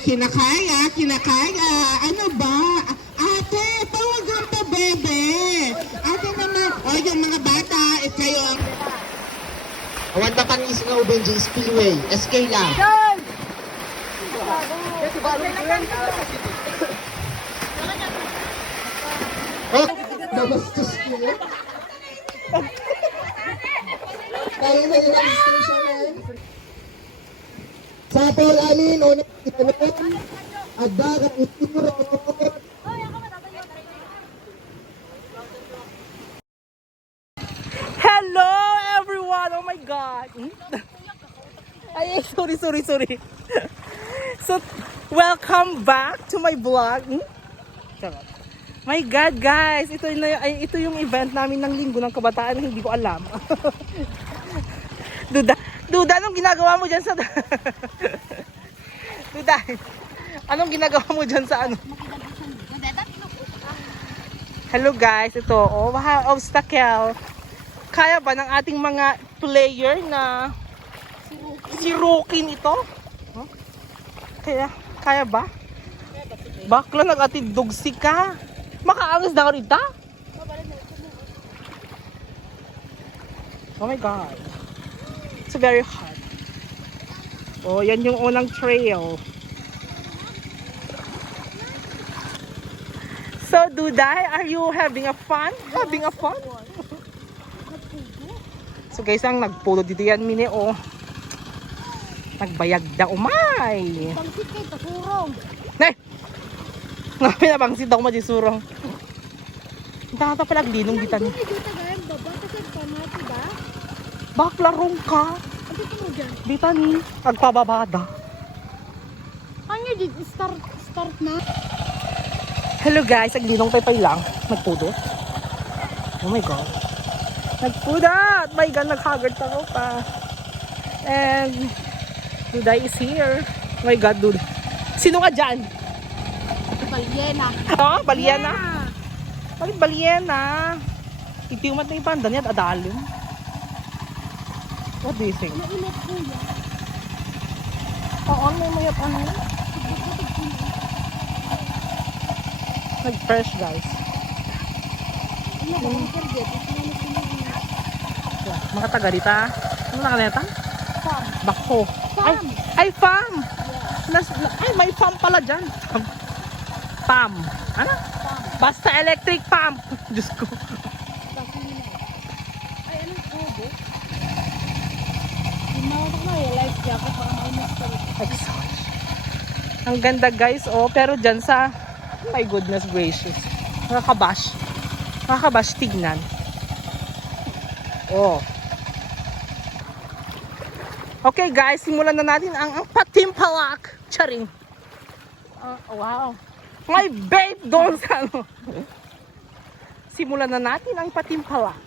kinakaya, kinakaya. Ano ba? Ate, tawagan pa, bebe. Ate naman, o yung mga bata, kayo. Awan na kan is nga Benji Spillway. SK lang. Oh, nabastos ko. Kaya na yung registration eh. Sa Paul Amin, o nagkitanong, ada ka ituro. Hello everyone! Oh my God! Ay, sorry. So, welcome back to my vlog. Charot. My God, guys! Ito yung event namin ng Linggo ng Kabataan na hindi ko alam. Duda, anong ginagawa mo dyan sa... Duda, anong ginagawa mo dyan sa ano? Hello guys, ito. Oh, wow, obstacle. Kaya ba ng ating mga player na si Rokin ito? Huh? Kaya ba? Bakla nag-atid dugsi ka. Makaangas na ka rita? Oh my God. It's very hot. Oh, yan yung unang trail. So, Duday, are you having a fun? Having a fun? So guys, ang nagpulo dito yan, mini, oh. Nagbayag da umay. Bangsit kay tasurong. Nay! Nga pinabangsit daw majisurong. Tanga pala glinong dito ni. Dito gayam baba kasi pamati ba? Baklarong ka. Ano mo dyan? Dito ni. Agpababada. Ano dito? Start na? Hello guys, aglinong paypay lang. Nagpudo. Oh my God. Nagpudat! My God, naghagard ako pa. And Duday is here. Oh my God, Duday. Sino ka dyan? Balyena. Oh, Balyena. Bakit Balyena? Itiumat na yung panda niya at adalim. What do you think? Mainit po yan. Oo, may mayat ano. Nag-fresh guys. Ano ba ang target? Mga taga dita. Ano na kaneta? Farm. Bako. Farm. Ay, farm. Ay, may farm pala dyan. Pam. Ano? Farm. Basta electric pump. Diyos ko. Ay, anong tubo? Ginawatak na yung life jacket para mainit ka rin. Exhaust. Ang ganda guys. Oh, pero dyan sa... My goodness gracious. Nakakabash. Nakakabash tignan. Oh. Okay guys, simulan na natin ang patimpalak. Charing. Wow. My babe doon sa ano. Simulan na natin ang patimpalak.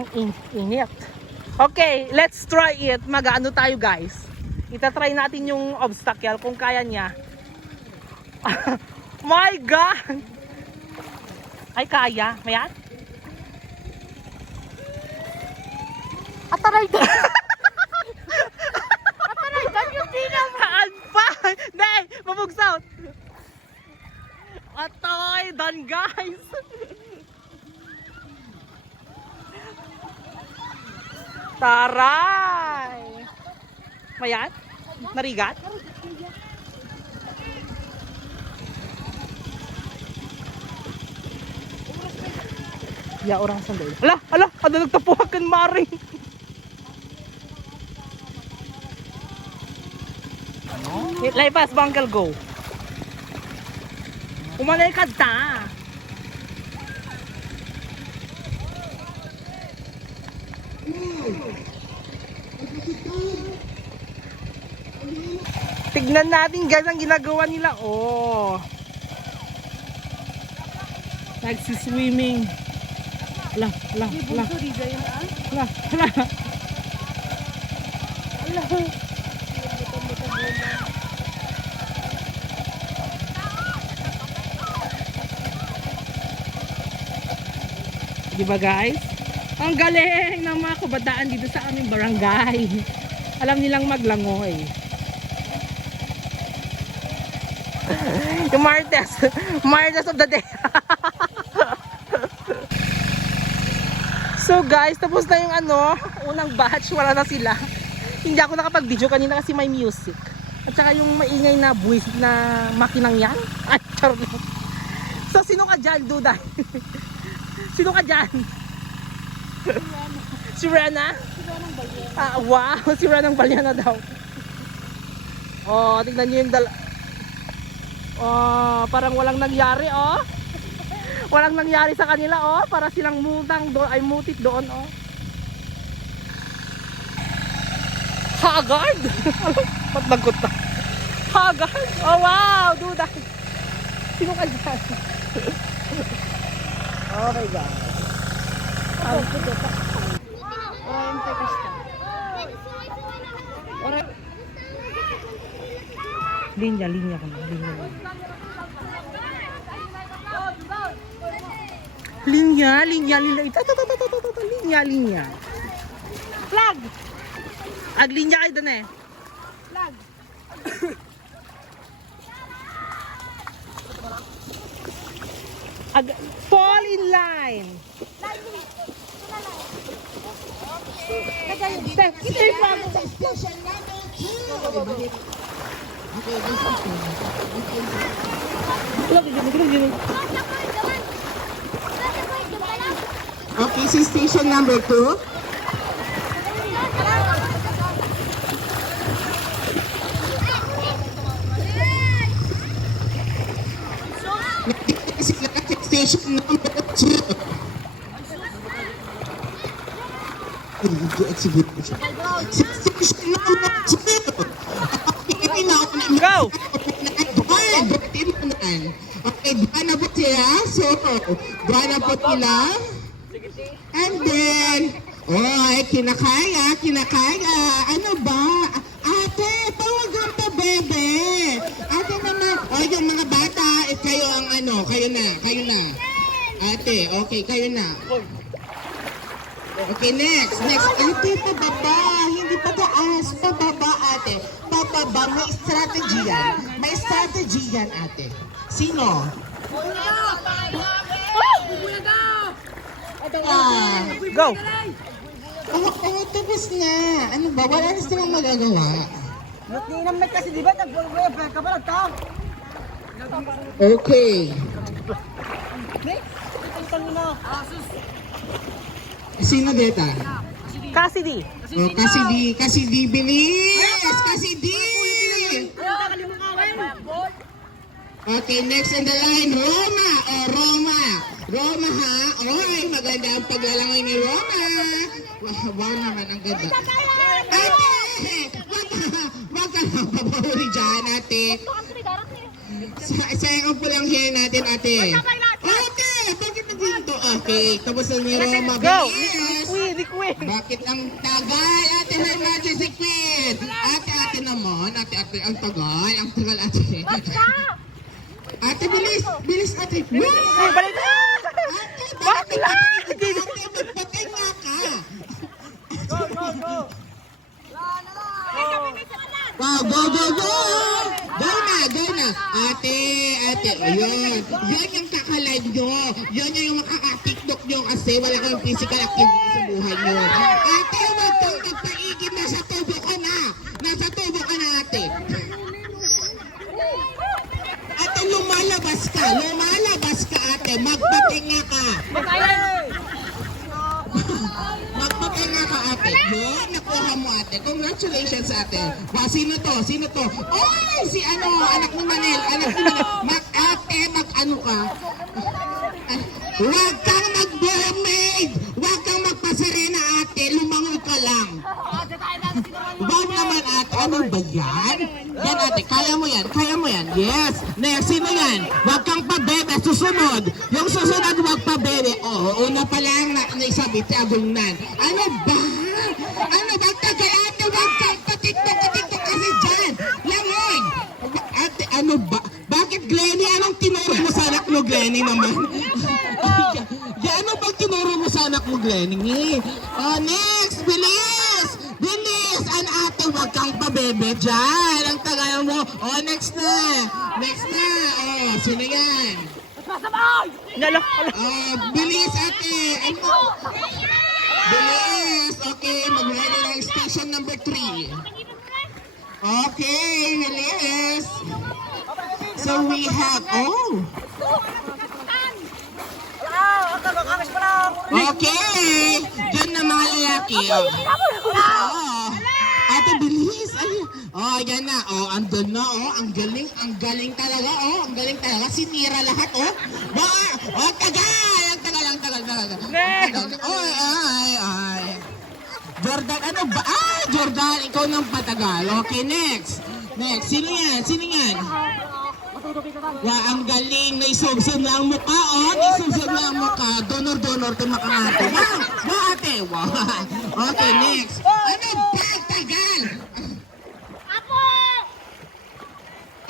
Ang init. Okay, let's try it. Mag-ano tayo guys. Itatry natin yung obstacle kung kaya niya. My God! Ay, kaya. Mayan? Ataray doon! Ataray doon yung pinamaan pa! Nay! Mabugsaw! Ataray doon, guys! Taray! Mayan? Narigat? Ya, orang sandal. Ala! Ano nagtapuhakan, maring? Laipas, bangkal, go. Umanay ka ta. Tignan natin guys ang ginagawa nila. Oh. Nagsiswimming. Ala. Diba guys? Ang galing ng mga kabataan dito sa aming barangay. Alam nilang maglangoy. Yung Martes. Martes of the day. So guys, tapos na yung unang batch. Wala na sila. Hindi ako nakapag-video kanina kasi may music. At saka yung maingay na buwisit na makinang yan. Ay, charot lang. So, sino ka dyan, Duday? Sino ka dyan? Si Rana? Wow, si Rana ng Balyana daw. Oh, tignan nyo yung oh, parang walang nangyari, oh. Walang nangyari sa kanila, oh. Para silang mutang doon, ay mutit doon, oh. Haggard! Ba't nagot na? Haggard! Oh wow! Duday! Sino ka dyan? Oh my God! Linya ko na. Linya. Ito. Linya. Flag! Aglinya kayo doon eh. Flag. Fall in line. Step, kita yung flag. Okay, si station number 2. Station number 2. Station number 2. Go! Okay, doon na po sila. So, doon na po sila. And then, kinakaya. Ano ba? Ate, tawagan pa, bebe. Ate naman, yung mga bata, kayo ang kayo na. Ate, okay, kayo na. Okay, next. Ate, pababa. Hindi pa taas. Pababa, ate. Pababa, may strategy yan, ate. Sino? Go! Tapos na. Ano ba? Wala na silang magagawa. Natinamay kasi di ba? Nag-bulway ka ba nagtao? Okay. Sino deta? Cassidy. Oh, Cassidy, bilis! Cassidy! Okay, next in the line, Roma. Oh, Roma ha. Oy, maganda ang paglalangoy ni Roma. Wow naman, ang ganda. Ate! Wag ka lang papahuli dyan, ate. Sayang ang pulang hair natin, ate. Ate! Bakit nagdito? Okay, tapos na ni Roma. Go! Bilis! Queen! Bakit ang tagal? Ate, Her Majesty Queen! Ate naman. Ate, ang tagal. Ang tagal, ate. Ate, bilis, ate. Ay, balik na! Bakla! Ate, magpatay nga ka. Wow, go! Go na. Ate, ayun. Yan yung kaka-live nyo. Yan yung makaka-tiktok nyo kasi wala kang physical activity sa buhay nyo. Ate, wag kang magpaigid. Nasa tubo ka na, ate. Ate, lumalabas ka, ate. Magpatinga ka. Magpatinga ka, ate. Yun, nakuha mo, ate. Congratulations, ate. Sino to? Oy, si anak ni Manel. Ate, mag-ano ka? Huwag kang mag-mermaid. Huwag kang magpasarena, ate. Lumangoy ka lang. Huwag naman, ate. Ano ba yan? Yan, ate. Kaya mo yan. Yes. Next, sino yan? Huwag kang pabebe. Susunod. Yung susunod, huwag pabebe. Oo, una pa lang naisabi, tiagungnan. Ano ba? Tagal, ate. Huwag kang patiktok kasi dyan. Langoy. Ate, ano ba? Bakit, Glenny? Anong tinuro mo sa anak mo, Glenny naman? Ano bang tinuro mo sa anak mo, Glenny? Next, bilis! An ate, wag kang pabebe dyan. Ang tagal mo. Oh, next na. Next na. Oh, sino yan? Nalo. Bilis ate. Ano? Bilis. Okay, mag-ready ng station number 3. Okay, bilis. So we have, okay. Diyan na mga lalaki. Ate, bilis. Ay, yan na. Andun na. Ang galing talaga. Ang galing talaga. Sinira lahat. Tagal. Ang tagal. Ay. Jordan, ano ba? Jordan, ikaw nang patagal. Okay, next. Sino yan? Ang galing. Naisubsob na ang mukha. Naisubsob na ang mukha. Donor to makamate. Ate. Wow. Okay, next. Ano ba? Tagal.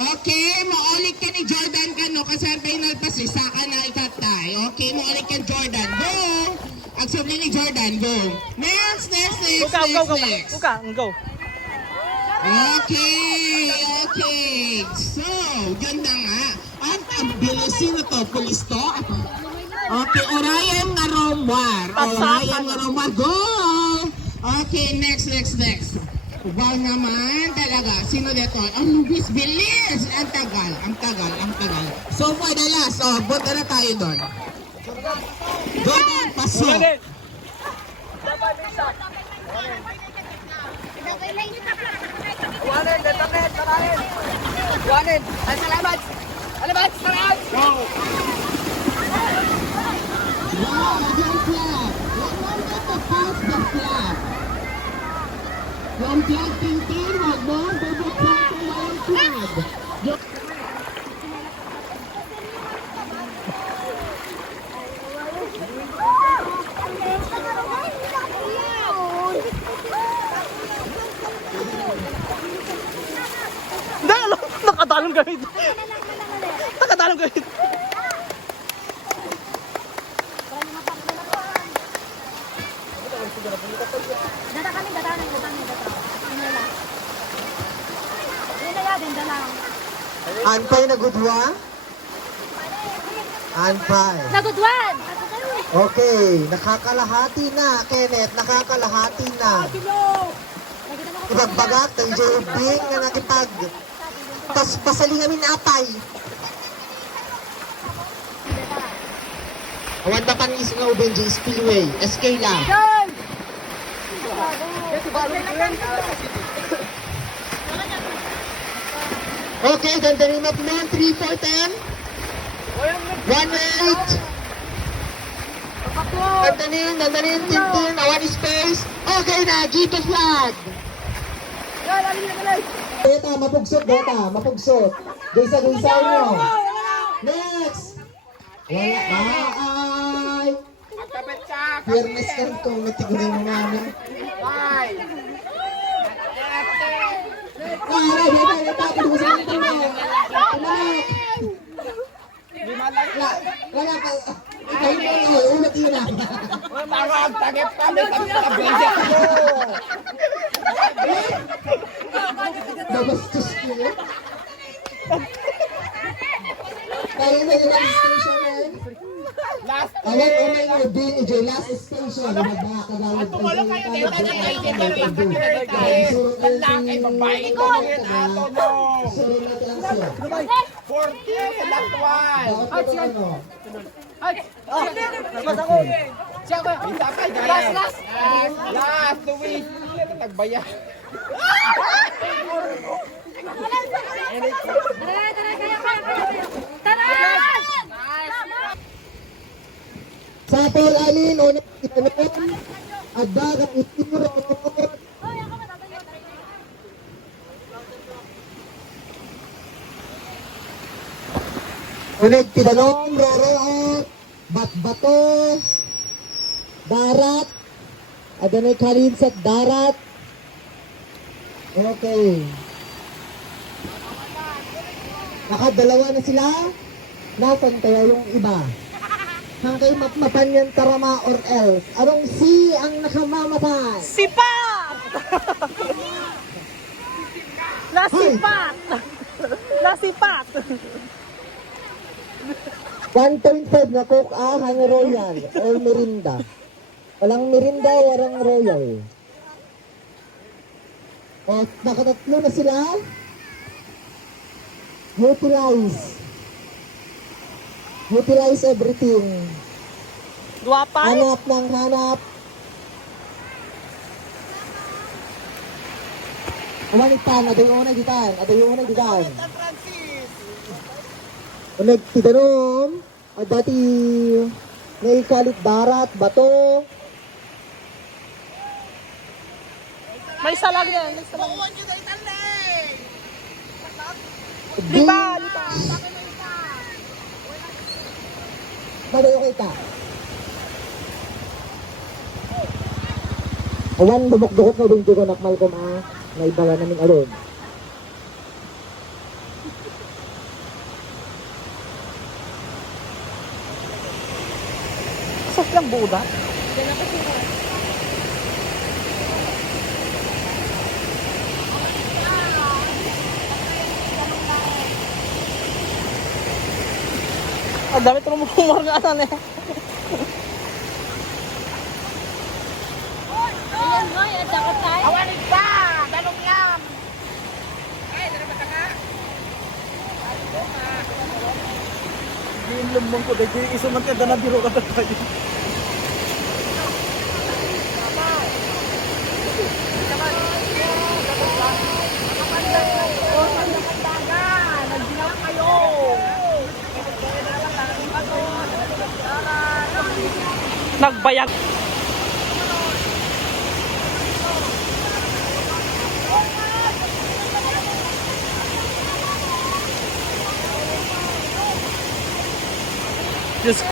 Okay, maulit ka ni Jordan ka, no? Kasi ang final pass, saka na ikatay. Okay, maulit ka Jordan. Go! Ang subli ni Jordan, go. Next. Go. Okay. So, yun na nga. Ang bilis, sino to? Pulis to? Okay, Orion nga Romar. Go! Okay, next. Wow naman talaga. Sino dito? Ang Luis, bilis! Ang tagal. So for the last, punta na tayo doon. Doon, pasok. Wow, yung flag. Huwag mo to pass the flag. Yung flag tintin, huwag mo bubuksan ko yung flag. Dalo. Nakatalong gamit. Anpay na gudwa? Anpay. Nagudwan! Okay, nakakalahati na, Kenneth, nakakalahati na. Ibagbagat ng Jobing na nakipag pasalingamin atay. Awan pa panis nga Ubenji Spillway, SK lang. Okay, ganda rin map mo, 3, 4, 10. 1-8. Dandanin, tintin, awan space. Okay na, G2 flag. Mapugsot. Gaysa nyo. Next. Ay. Fairness ka rin kung natigunin mo namin. Nabastos ko. Kaya na yung last station na yun. Ayan, umay mo, DJ, last station. Magkakagawad pa siya. Last, Luis. Nagbaya. Sa Paul Alin, unang itanong, at dagat ituro. Unang tinanong, roroot, batbato, darat, adanay kalin sa darat. Okay. Nakadalawa na sila. Nasaan kaya yung iba? Hanggang mapmapan yan tarama or else. Anong C ang nakamamatay? Sipa! Nasipat! Nasipat! 1.5 na Coke, hang Royal, or Mirinda. Walang Mirinda, walang Royal. O, nakatatlo na sila. Utilize. Utilize everything. Duwapay? Hanap ng hanap. Umanitan, aday yung unay gitan. Aday yung unay gitan. Unay titanom. At dati naikalit darat, bato. May salag yan. May salag. Di Lipa! Lipa! Badayo kita. Awan, lumok-dukot na din ko nak Malcolm naibala namin alon. Sos lang Buda. Ang dami ito lumumar nga na eh. Awanin pa! Dalong lang! Ay, dala ba ka? Hindi lumang ko. Dahil isuman ka na biro ka tayo. Nagbayag. Diyos